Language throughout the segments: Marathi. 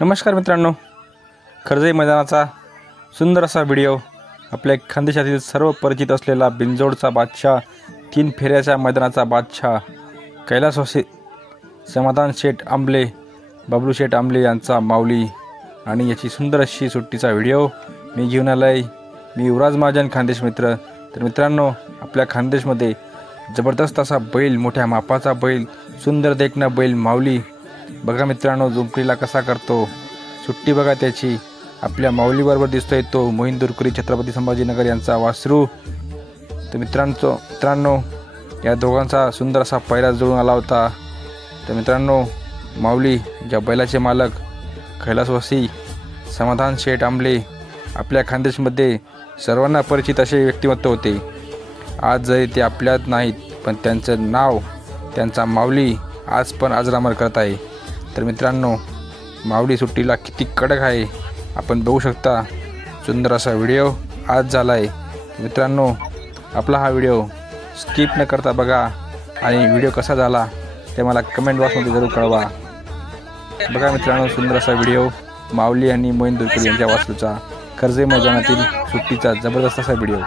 नमस्कार मित्रांनो, खर्जई मैदानाचा सुंदर असा व्हिडिओ. आपल्या खानदेशातील सर्व परिचित असलेला बिंजोडचा बादशाह, 3 फेऱ्याच्या मैदानाचा बादशाह, कैलासवासी समाधान शेठ आंबले, बबलू शेठ आंबले यांचा माऊली आणि याची सुंदर अशी सुट्टीचा व्हिडिओ मी घेऊन आलाय. मी युवराज महाजन, खानदेश मित्र. तर मित्रांनो, आपल्या खानदेशमध्ये जबरदस्त असा बैल, मोठ्या मापाचा बैल, सुंदर देखणा बैल माऊली. बघा मित्रांनो, जुंपडीला कसा करतो, सुट्टी बघा त्याची. आपल्या माऊलीबरोबर दिसतोय तो मोहिन दुरकुरी, छत्रपती संभाजीनगर यांचा वासरू. तर मित्रांनो या दोघांचा सुंदर असा पैरा जुळून आला होता. तर मित्रांनो, माऊली ज्या बैलाचे मालक कैलासवासी समाधान शेठ आंबले आपल्या खानदेशमध्ये सर्वांना परिचित असे व्यक्तिमत्व होते. आज जरी ते आपल्यात नाहीत, पण त्यांचं नाव, त्यांचा माऊली आज पण अजरामर करत आहे. तर मित्रांनो, माऊली सुट्टीला किती कडक आहे आपण बघू शकता. सुंदर असा व्हिडिओ आज झाला आहे. मित्रांनो, आपला हा व्हिडिओ स्किप न करता बघा आणि व्हिडिओ कसा झाला ते मला कमेंट बॉक्समध्ये जरूर कळवा. बघा मित्रांनो, सुंदर असा व्हिडिओ माऊली आणि मोहिन दुरकुरी यांच्या वासरूचा, खर्जई मैदानातील सुट्टीचा जबरदस्त असा व्हिडिओ.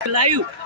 लाईव्ह